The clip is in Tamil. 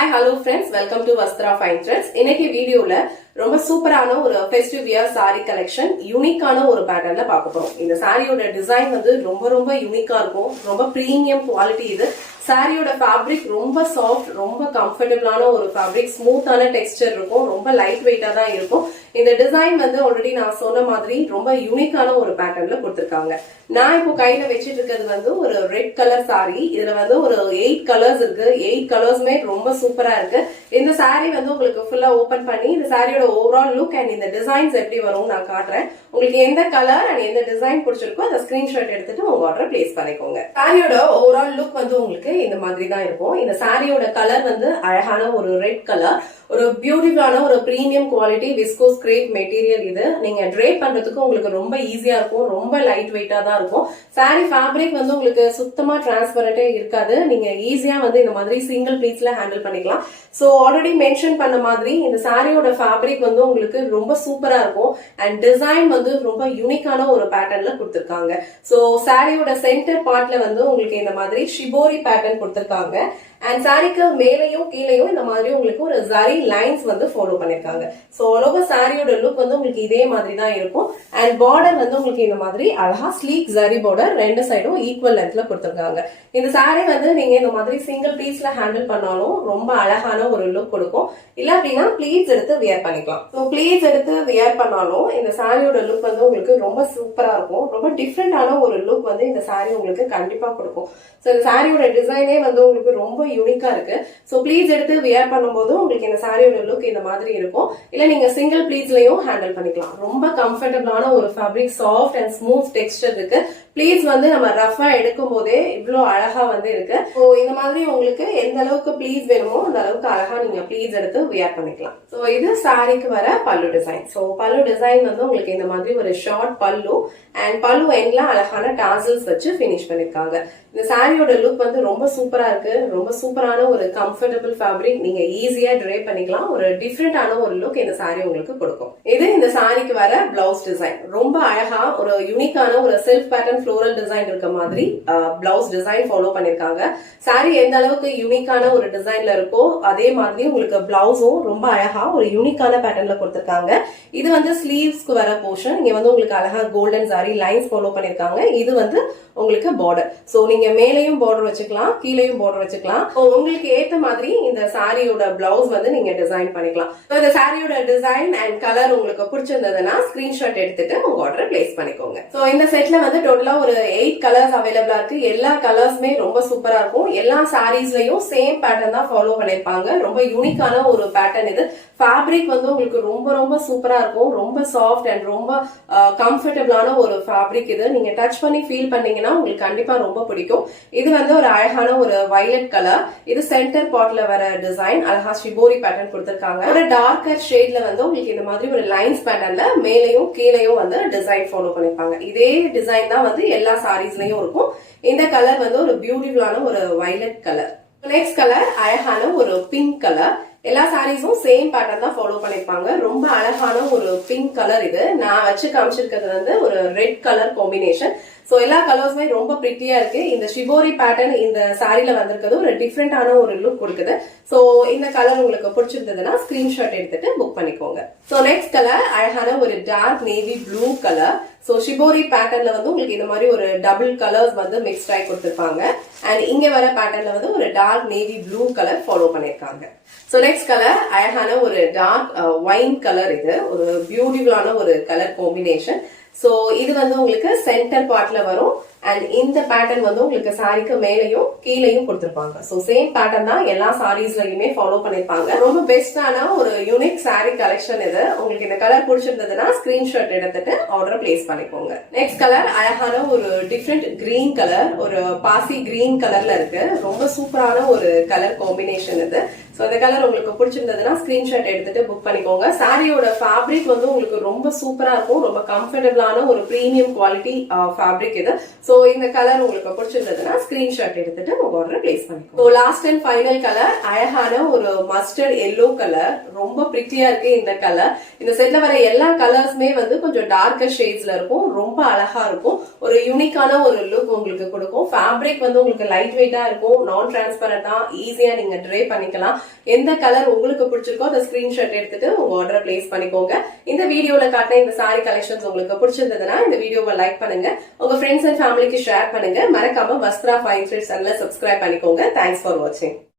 Hi, hello friends. Welcome to Vastra Fine Threads. இன்னைக்கு வீடியோல ரொம்ப சூப்பரான ஒரு ஃபெஸ்டிவ் வியர் சாரி கலெக்ஷன் யூனிக்கான ஒரு பேட்டர்ன்ல பார்க்க போறோம். இந்த சாரியோட டிசைன் வந்து ரொம்ப யூனிக்கா இருக்கும். ரொம்ப பிரீமியம் குவாலிட்டி இது. சாரியோட ஃபேப்ரிக் ரொம்ப சாஃப்ட், ரொம்ப கம்ஃபர்டபிளான ஒரு ஃபேப்ரிக், ஸ்மூத்தான டெக்ஸ்டர் இருக்கும், ரொம்ப லைட் வெயிட்டா தான் இருக்கும். இந்த டிசைன் வந்து ஆல்ரெடி நான் சொன்ன மாதிரி ரொம்ப யூனிக்கான ஒரு பேட்டர்ன்ல கொடுத்திருக்காங்க. நான் இப்போ கையில வச்சிட்டு இருக்கிறது வந்து ஒரு ரெட் கலர் சாரி. இதுல வந்து ஒரு 8 கலர்ஸ் இருக்கு. 8 கலர்ஸ்மே ரொம்ப சூப்பரா இருக்கு. இந்த சாரி வந்து உங்களுக்கு ஃபுல்லா ஓபன் பண்ணி இந்த சாரியோட ஓவரால் லுக் அண்ட் இந்த டிசைன்ஸ் எப்படி வரும் நான் காட்டுறேன். உங்களுக்கு எந்த கலர் அண்ட் எந்த டிசைன் பிடிச்சிருக்கோ அந்த ஸ்கிரீன்ஷாட் எடுத்துட்டு உங்க ஆர்டர் பிளேஸ் பண்ணிக்கோங்க. சாரியோட ஓவரால் லுக் வந்து உங்களுக்கு இந்த மாதிரி தான் இருக்கும். இந்த சாரியோட கலர் வந்து அழகான ஒரு ரெட் கலர், ஒரு பியூட்டிஃபுல்லான ஒரு premium quality viscose grape material. இது நீங்க ட்ரேப் பண்றதுக்கு உங்களுக்கு ரொம்ப ஈஸியா இருக்கும், ரொம்ப லைட் வெயிட்டா தான் இருக்கும். சாரி ஃபேப்ரிக் வந்து உங்களுக்கு சுத்தமா டிரான்ஸ்பரண்டே இருக்காது. நீங்க ஈஸியா வந்து இந்த மாதிரி சிங்கிள் பீஸ்ல ஹேண்டில் பண்ணிக்கலாம். சோ ஆல்ரெடி மென்ஷன் பண்ண மாதிரி இந்த சாரியோட ஃபேப்ரிக் வந்து உங்களுக்கு ரொம்ப சூப்பரா இருக்கும் அண்ட் டிசைன் வந்து ரொம்ப யூனிக்கான ஒரு பேட்டர்ன்ல கொடுத்திருக்காங்க. சோ சாரியோட சென்டர் பார்ட்ல வந்து உங்களுக்கு இந்த மாதிரி ஷிபோரி பேட்டர்ன் கொடுத்திருக்காங்க அண்ட் சாரிக்கு மேலையும் கீழையும் இந்த மாதிரி உங்களுக்கு ஒரு ஜரி லைன்ஸ் வந்து ஃபாலோ பண்ணிருக்காங்க. சோ ஆல் ஓவர் சாரியோட லுக் வந்து உங்களுக்கு இதே மாதிரி தான் இருக்கும் அண்ட் பார்டர் வந்து உங்களுக்கு இந்த மாதிரி அழகா ஸ்லீக் ஜரி பார்டர் ரெண்டு சைடும் ஈக்குவல் லென்த்ல கொடுத்திருக்காங்க. இந்த சாரி வந்து நீங்க இந்த மாதிரி சிங்கிள் பீஸ்ல ஹேண்டில் பண்ணாலும் ரொம்ப அழகான ஒரு லுக் கொடுக்கும். இல்ல அப்படின்னா ப்ளீட்ஸ் எடுத்து வியர் பண்ணிக்கலாம். சோ ப்ளீட்ஸ் எடுத்து வியர் பண்ணாலும் இந்த சாரியோட லுக் வந்து உங்களுக்கு ரொம்ப சூப்பரா இருக்கும். ரொம்ப டிஃப்ரெண்டான ஒரு லுக் வந்து இந்த சாரி உங்களுக்கு கண்டிப்பா கொடுக்கும். சோ இந்த சாரியோட டிசைனே வந்து உங்களுக்கு ரொம்ப யூனிக்கா இருக்கு. சோ ப்ளீட்ஸ் எடுத்து வியர் பண்ணும்போது உங்களுக்கு இந்த சாரியோட லுக் இந்த மாதிரி இருக்கும். இல்ல நீங்க சிங்கிள் ப்ளீட்ஸ்லயும் ஹேண்டில் பண்ணிக்கலாம். ரொம்ப கம்ஃபர்டபிளான ஒரு fabric, soft and smooth Dexter இருக்கு. ப்ளீட்ஸ் வந்து நம்ம ரஃபா எடுக்கும் போதே இவ்வளவு அழகா வந்து இருக்கு. சோ இந்த மாதிரி உங்களுக்கு எந்த அளவுக்கு ப்ளீட்ஸ் வேணுமோ அந்த அளவுக்கு அழகா நீங்க ப்ளீட்ஸ் எடுத்து வியர் பண்ணிக்கலாம். சோ இது சாரிக்கு வர பல்லு டிசைன். சோ பல்லு டிசைன் வந்து உங்களுக்கு இந்த மாதிரி ஒரு ஷார்ட் பல்லு அண்ட் பல்லு எண்ட்ல அழகான டாசல்ஸ் வச்சு பினிஷ் பண்ணிருக்காங்க. இந்த சாரியோட லுக் வந்து ரொம்ப சூப்பரா இருக்கு. ரொம்ப சூப்பரான ஒரு கம்ஃபர்டபிள் ஃபேப்ரிக், நீங்க ஈஸியா ட்ரேப் பண்ணிக்கலாம். ஒரு டிஃப்ரெண்டான ஒரு லுக் இந்த சாரி உங்களுக்கு கொடுக்கும். இது இந்த சாரிக்கு வர பிளவுஸ் டிசைன். ரொம்ப அழகா ஒரு யூனிக்கான ஒரு செல்ஃப் பேட்டர்ன் ஃப்ளோரல் டிசைன் இருக்க மாதிரி பிளவுஸ் டிசைன் ஃபாலோ பண்ணிருக்காங்க. சாரி எந்த அளவுக்கு யூனிக்கான ஒரு டிசைன்ல இருக்கோ அதே மாதிரி உங்களுக்கு பிளவுஸும் ரொம்ப அழகா ஒரு யூனிக்கான பேட்டர்ன்ல கொடுத்திருக்காங்க. இது வந்து ஸ்லீவ்ஸ்க்கு வர போர்ஷன். இங்க வந்து உங்களுக்கு அழகா கோல்டன் சாரி லைன்ஸ் ஃபாலோ பண்ணிருக்காங்க. இது வந்து உங்களுக்கு பார்டர். சோ நீங்க மேலையும் பார்டர் வச்சுக்கலாம், கீழையும் பார்டர் வச்சுக்கலாம். உங்களுக்கு ஏத்த மாதிரி இந்த சாரியோட பிளவுஸ் வந்து நீங்க டிசைன் பண்ணிக்கலாம். இந்த சாரியோட டிசைன் அண்ட் கலர் உங்களுக்கு பிடிச்சிருந்ததுன்னா ஸ்கிரீன்ஷாட் எடுத்துட்டு உங்க ஆர்டர் பிளேஸ் பண்ணிக்கோங்க. சோ இந்த செட்ல வந்து டோட்டலா ஒரு 8 கலர்ஸ் அவைலபிளா இருக்கு. எல்லா கலர்ஸ்மே ரொம்ப சூப்பரா இருக்கும். எல்லா சாரீஸ்லயும் சேம் பேட்டர்ன் தான் ஃபாலோ பண்ணிருப்பாங்க. ரொம்ப யூனிக்கான ஒரு பேட்டர்ன் இது. ஃபேப்ரிக் வந்து உங்களுக்கு ரொம்ப சூப்பரா இருக்கும். ரொம்ப சாஃப்ட் அண்ட் ரொம்ப கம்ஃபர்டபிளான ஒரு ஃபேப்ரிக் இது. நீங்க டச் பண்ணி ஃபீல் பண்ணீங்கன்னா உங்களுக்கு கண்டிப்பா ரொம்ப பிடிக்கும். இது வந்து ஒரு அழகான ஒரு வயலட் கலர். இது சென்டர் பார்ட்ல வர டிசைன். அழகா ஷிபோரி பேட்டர்ன் கொடுத்திருக்காங்க. ஒரு டார்க்கர் ஷேட்ல வந்து உங்களுக்கு இந்த மாதிரி ஒரு லைன்ஸ் பேட்டர்ன்ல மேலையும் கீழையும் வந்து டிசைன் ஃபாலோ பண்ணிருப்பாங்க. இதே டிசைன் தான் வந்து எல்லா சாரீஸ்லயும் இருக்கும். இந்த கலர் வந்து ஒரு பியூட்டிஃபுல்லான ஒரு வயலட் கலர். நெக்ஸ்ட் கலர் அழகான ஒரு பிங்க் கலர். எல்லா சாரீஸும் சேம் பேட்டர்ன் தான் ஃபாலோ பண்ணிருப்பாங்க. ரொம்ப அழகான ஒரு பிங்க் கலர். இது நான் வச்சு காமிச்சிருக்கிறது வந்து ஒரு ரெட் கலர் காம்பினேஷன். சோ எல்லா கலர்ஸுமே ரொம்ப பிரிட்டியா இருக்கு. இந்த ஷிபோரி பேட்டர்ன் இந்த சாரில வந்திருக்கிறது ஒரு டிஃப்ரெண்டான ஒரு லுக் கொடுக்குது. சோ இந்த கலர் உங்களுக்கு பிடிச்சிருந்ததுன்னா ஸ்கிரீன்ஷாட் எடுத்துட்டு புக் பண்ணிக்கோங்க. சோ நெக்ஸ்ட் கலர் அழகான ஒரு dark navy blue colour. So shibori பேட்டர்ன்ல வந்து உங்களுக்கு இந்த மாதிரி ஒரு டபுள் கலர்ஸ் வந்து மிக்ஸ்ட் ஆகி கொடுத்திருப்பாங்க அண்ட் இங்க வர பேட்டர்ன்ல வந்து ஒரு dark navy blue colour follow பண்ணிருக்காங்க. சோ நெக்ஸ்ட் கலர் அழகான ஒரு டார்க் ஒயின் கலர். இது ஒரு பியூட்டிஃபுல்லான ஒரு கலர் காம்பினேஷன். சோ இது வந்து உங்களுக்கு சென்டர் பார்ட்ல வரும் அண்ட் இந்த பேட்டர்ன் வந்து உங்களுக்கு சாரிக்கு மேலையும் கீழையும் கொடுத்திருப்பாங்க. சோ சேம் பேட்டர்ன் தான் எல்லா சாரீஸ்லயுமே ஃபாலோ பண்ணிருப்பாங்க. ரொம்ப பெஸ்டான ஒரு யூனிக் சாரி கலெக்ஷன் இது. உங்களுக்கு இந்த கலர் பிடிச்சிருந்ததுன்னா ஸ்கிரீன்ஷாட் எடுத்துட்டு ஆர்டர் பிளேஸ் பண்ணிக்கோங்க. நெக்ஸ்ட் கலர் அழகான ஒரு டிஃப்ரெண்ட் கிரீன் கலர். ஒரு பாசி கிரீன் கலர்ல இருக்கு. ரொம்ப சூப்பரான ஒரு கலர் காம்பினேஷன் இது. சோ இந்த கலர் உங்களுக்கு பிடிச்சிருந்ததுன்னா ஸ்கிரீன்ஷாட் எடுத்துட்டு புக் பண்ணிக்கோங்க. சாரியோட ஃபேப்ரிக் வந்து உங்களுக்கு ரொம்ப சூப்பரா இருக்கும். ரொம்ப கம்ஃபர்டபிளான ஒரு பிரீமியம் குவாலிட்டி ஃபேப்ரிக் இது. சோ இந்த கலர் உங்களுக்கு பிடிச்சிருந்ததுன்னா ஸ்கிரீன்ஷாட் எடுத்துட்டு உங்க ஆர்டர் பிளேஸ் பண்ணிக்கோங்க. லாஸ்ட் அண்ட் ஃபைனல் கலர் அழகான ஒரு மஸ்டர்ட் எல்லோ கலர், ரொம்ப பிரிட்டியா இருக்கு இந்த கலர். இந்த செட்ல வர எல்லா கலர்ஸுமே வந்து கொஞ்சம் டார்க்கர் ஷேட்ஸ்ல இருக்கும், ரொம்ப அழகா இருக்கும், ஒரு யூனிக்கான ஒரு லுக் உங்களுக்கு கொடுக்கும். ஃபேப்ரிக் வந்து உங்களுக்கு லைட் வெயிட்டா இருக்கும், நான் டிரான்ஸ்பரண்டா, ஈஸியா நீங்க ட்ரை பண்ணிக்கலாம். எந்த கலர் உங்களுக்கு பிடிச்சிருக்கோ அந்த ஸ்கிரீன்ஷாட் எடுத்துட்டு உங்க ஆர்டர் பிளேஸ் பண்ணிக்கோங்க. இந்த வீடியோல காட்டின இந்த சாரி கலெக்ஷன்ஸ் உங்களுக்கு பிடிச்சிருந்ததுன்னா இந்த வீடியோவை லைக் பண்ணுங்க, உங்க ஃப்ரெண்ட்ஸ் அண்ட் ஃபேமிலிக்கு ஷேர் பண்ணுங்க. மறக்காம வஸ்த்ரா ஃபைன் த்ரெட்ஸ் சேனலை சப்ஸ்கிரைப் பண்ணிக்கோங்க. தேங்க்ஸ் ஃபார் வாட்சிங்.